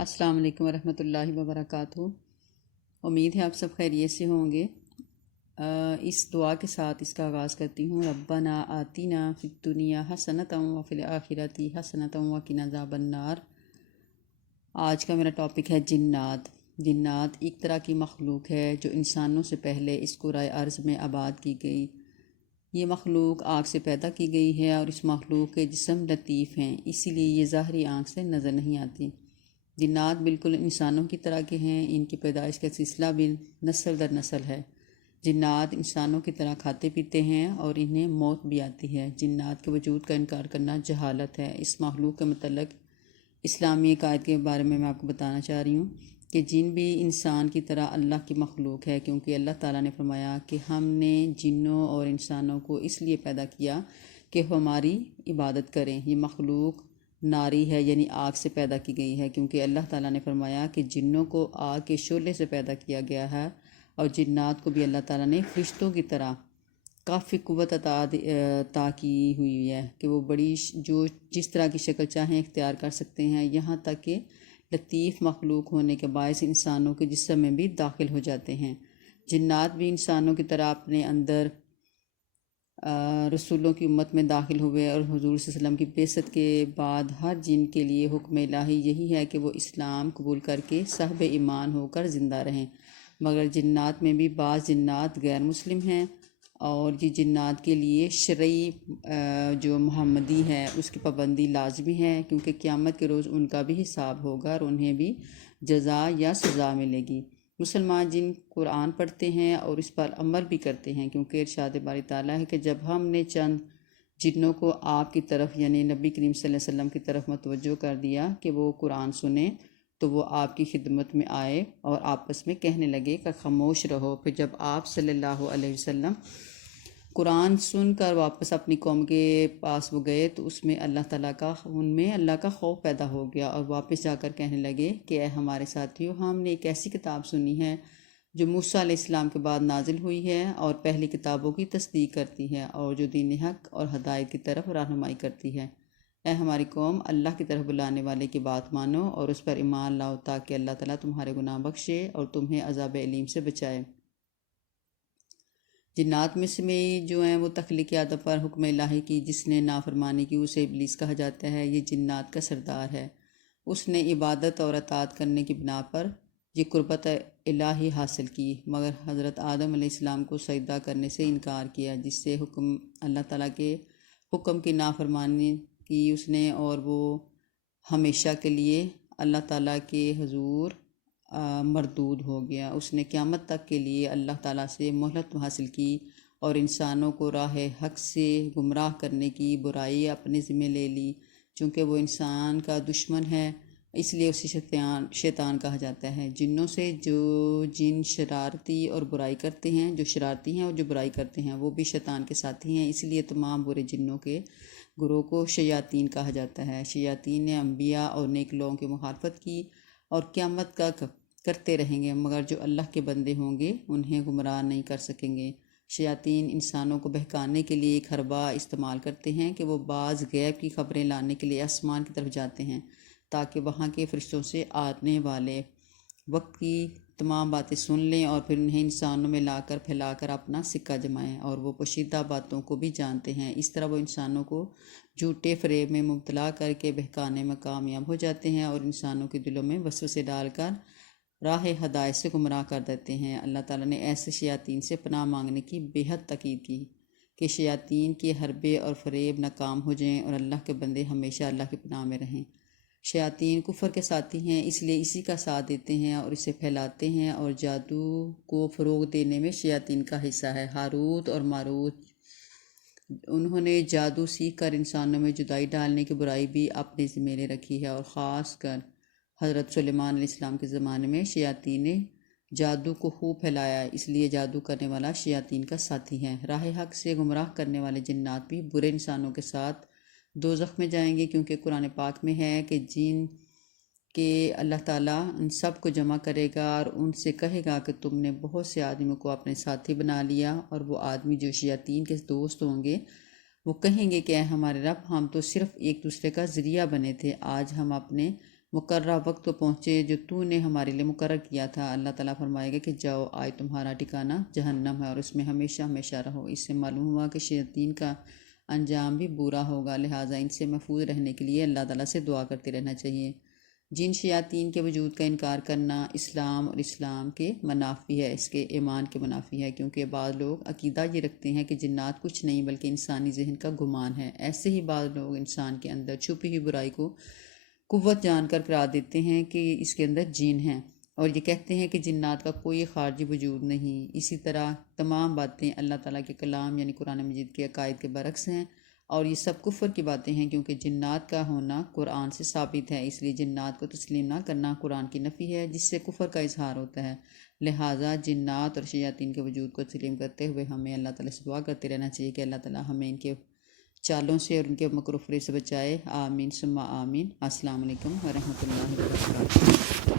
السلام علیکم ورحمۃ اللہ وبرکاتہ۔ امید ہے آپ سب خیریت سے ہوں گے۔ اس دعا کے ساتھ اس کا آغاز کرتی ہوں۔ ربنا آتینا فی الدنیا حسنۃ وفی الآخرۃ حسنۃ وقنا عذاب النار۔ آج کا میرا ٹاپک ہے جنات۔ جنات ایک طرح کی مخلوق ہے جو انسانوں سے پہلے اس کرۂ ارض میں آباد کی گئی۔ یہ مخلوق آگ سے پیدا کی گئی ہے اور اس مخلوق کے جسم لطیف ہیں، اسی لیے یہ ظاہری آنکھ سے نظر نہیں آتی۔ جنات بالکل انسانوں کی طرح کے ہیں، ان کی پیدائش کا سلسلہ بھی نسل در نسل ہے۔ جنات انسانوں کی طرح کھاتے پیتے ہیں اور انہیں موت بھی آتی ہے۔ جنات کے وجود کا انکار کرنا جہالت ہے۔ اس مخلوق کے متعلق اسلامی عقائد کے بارے میں آپ کو بتانا چاہ رہی ہوں کہ جن بھی انسان کی طرح اللہ کی مخلوق ہے، کیونکہ اللہ تعالیٰ نے فرمایا کہ ہم نے جنوں اور انسانوں کو اس لیے پیدا کیا کہ وہ ہماری عبادت کریں۔ یہ مخلوق ناری ہے، یعنی آگ سے پیدا کی گئی ہے، کیونکہ اللہ تعالیٰ نے فرمایا کہ جنوں کو آگ کے شعلے سے پیدا کیا گیا ہے، اور جنات کو بھی اللہ تعالیٰ نے فرشتوں کی طرح کافی قوت عطا کی ہوئی ہے کہ وہ جو جس طرح کی شکل چاہیں اختیار کر سکتے ہیں، یہاں تک کہ لطیف مخلوق ہونے کے باعث انسانوں کے جسم میں بھی داخل ہو جاتے ہیں۔ جنات بھی انسانوں کی طرح اپنے اندر رسولوں کی امت میں داخل ہوئے، اور حضور صلی اللہ علیہ وسلم کی بعثت کے بعد ہر جن کے لیے حکم الہی یہی ہے کہ وہ اسلام قبول کر کے صاحب ایمان ہو کر زندہ رہیں۔ مگر جنات میں بھی بعض جنات غیر مسلم ہیں، اور یہ جنات کے لیے شرعی جو محمدی ہے اس کی پابندی لازمی ہے، کیونکہ قیامت کے روز ان کا بھی حساب ہوگا اور انہیں بھی جزا یا سزا ملے گی۔ مسلمان جن قرآن پڑھتے ہیں اور اس پر عمل بھی کرتے ہیں، کیونکہ ارشاد باری تعالیٰ ہے کہ جب ہم نے چند جنوں کو آپ کی طرف یعنی نبی کریم صلی اللہ علیہ وسلم کی طرف متوجہ کر دیا کہ وہ قرآن سنیں، تو وہ آپ کی خدمت میں آئے اور آپس میں کہنے لگے کہ خاموش رہو۔ پھر جب آپ صلی اللہ علیہ وسلم قرآن سن کر واپس اپنی قوم کے پاس وہ گئے، تو اس میں ان میں اللہ کا خوف پیدا ہو گیا، اور واپس جا کر کہنے لگے کہ اے ہمارے ساتھیو، ہم نے ایک ایسی کتاب سنی ہے جو موسیٰ علیہ السلام کے بعد نازل ہوئی ہے اور پہلی کتابوں کی تصدیق کرتی ہے، اور جو دین حق اور ہدایت کی طرف رہنمائی کرتی ہے۔ اے ہماری قوم، اللہ کی طرف بلانے والے کی بات مانو اور اس پر ایمان لاؤ، تاکہ اللہ تعالیٰ تمہارے گناہ بخشے اور تمہیں عذاب علیم سے بچائے۔ جنات میں سے جو ہیں وہ تخلیقی آدم پر حکم الہی کی جس نے نافرمانی کی، اسے ابلیس کہا جاتا ہے۔ یہ جنات کا سردار ہے۔ اس نے عبادت اور اطاعت کرنے کی بنا پر یہ قربت الہی حاصل کی، مگر حضرت آدم علیہ السلام کو سجدہ کرنے سے انکار کیا، جس سے اللہ تعالیٰ کے حکم کی نافرمانی کی اس نے، اور وہ ہمیشہ کے لیے اللہ تعالیٰ کے حضور مردود ہو گیا۔ اس نے قیامت تک کے لیے اللہ تعالیٰ سے مہلت حاصل کی اور انسانوں کو راہ حق سے گمراہ کرنے کی برائی اپنے ذمہ لے لی۔ چونکہ وہ انسان کا دشمن ہے، اس لیے اسے شیطان کہا جاتا ہے۔ جنوں سے جو جن شرارتی اور برائی کرتے ہیں، جو شرارتی ہیں اور جو برائی کرتے ہیں، وہ بھی شیطان کے ساتھی ہیں، اس لیے تمام برے جنوں کے گروہ کو شیاطین کہا جاتا ہے۔ شیاطین نے انبیاء اور نیک لوگوں کی مخالفت کی اور قیامت تک کرتے رہیں گے، مگر جو اللہ کے بندے ہوں گے انہیں گمراہ نہیں کر سکیں گے۔ شیاطین انسانوں کو بہکانے کے لیے ایک حربہ استعمال کرتے ہیں کہ وہ بعض غیب کی خبریں لانے کے لیے آسمان کی طرف جاتے ہیں، تاکہ وہاں کے فرشتوں سے آنے والے وقت کی تمام باتیں سن لیں اور پھر انہیں انسانوں میں لا کر پھیلا کر اپنا سکہ جمائیں، اور وہ پوشیدہ باتوں کو بھی جانتے ہیں۔ اس طرح وہ انسانوں کو جھوٹے فریب میں مبتلا کر کے بہکانے میں کامیاب ہو جاتے ہیں اور انسانوں کے دلوں میں وسوسے ڈال کر راہ ہدایت سے گمراہ کر دیتے ہیں۔ اللہ تعالیٰ نے ایسے شیاطین سے پناہ مانگنے کی بے حد تاکید کی کہ شیاطین کے حربے اور فریب ناکام ہو جائیں اور اللہ کے بندے ہمیشہ اللہ کی پناہ میں رہیں۔ شیاطین کفر کے ساتھی ہیں، اس لیے اسی کا ساتھ دیتے ہیں اور اسے پھیلاتے ہیں، اور جادو کو فروغ دینے میں شیاطین کا حصہ ہے۔ ہاروت اور ماروت، انہوں نے جادو سیکھ کر انسانوں میں جدائی ڈالنے کی برائی بھی اپنے ذمہ لے رکھی ہے، اور خاص کر حضرت سلیمان علیہ السلام کے زمانے میں شیاطین نے جادو کو خوب پھیلایا، اس لیے جادو کرنے والا شیاطین کا ساتھی ہے۔ راہ حق سے گمراہ کرنے والے جنات بھی برے انسانوں کے ساتھ دوزخ میں جائیں گے، کیونکہ قرآن پاک میں ہے کہ جن کہ اللہ تعالیٰ ان سب کو جمع کرے گا اور ان سے کہے گا کہ تم نے بہت سے آدمیوں کو اپنے ساتھی بنا لیا، اور وہ آدمی جو شیاطین کے دوست ہوں گے وہ کہیں گے کہ اے ہمارے رب، ہم تو صرف ایک دوسرے کا ذریعہ بنے تھے، آج ہم اپنے مقررہ وقت تو پہنچے جو تو نے ہمارے لیے مقرر کیا تھا۔ اللہ تعالیٰ فرمائے گا کہ جاؤ، آج تمہارا ٹھکانہ جہنم ہے اور اس میں ہمیشہ ہمیشہ رہو۔ اس سے معلوم ہوا کہ شیاطین کا انجام بھی برا ہوگا، لہٰذا ان سے محفوظ رہنے کے لیے اللہ تعالیٰ سے دعا کرتے رہنا چاہیے۔ جن شیاطین کے وجود کا انکار کرنا اسلام اور اسلام کے منافی ہے، اس کے ایمان کے منافی ہے، کیونکہ بعض لوگ عقیدہ یہ رکھتے ہیں کہ جنات کچھ نہیں بلکہ انسانی ذہن کا گمان ہے۔ ایسے ہی بعض لوگ انسان کے اندر چھپی ہوئی برائی کو قوت جان کر قرار دیتے ہیں کہ اس کے اندر جن ہیں، اور یہ کہتے ہیں کہ جنات کا کوئی خارجی وجود نہیں۔ اسی طرح تمام باتیں اللہ تعالیٰ کے کلام یعنی قرآن مجید کے عقائد کے برعکس ہیں، اور یہ سب کفر کی باتیں ہیں، کیونکہ جنات کا ہونا قرآن سے ثابت ہے، اس لیے جنات کو تسلیم نہ کرنا قرآن کی نفی ہے، جس سے کفر کا اظہار ہوتا ہے۔ لہٰذا جنات اور شیاطین کے وجود کو تسلیم کرتے ہوئے ہمیں اللہ تعالیٰ سے دعا کرتے رہنا چاہیے کہ اللہ تعالیٰ ہمیں ان کے چالوں سے اور ان کے مکر و فریب سے بچائے۔ آمین ثم آمین۔ السلام علیکم ورحمۃ اللہ وبرکاتہ۔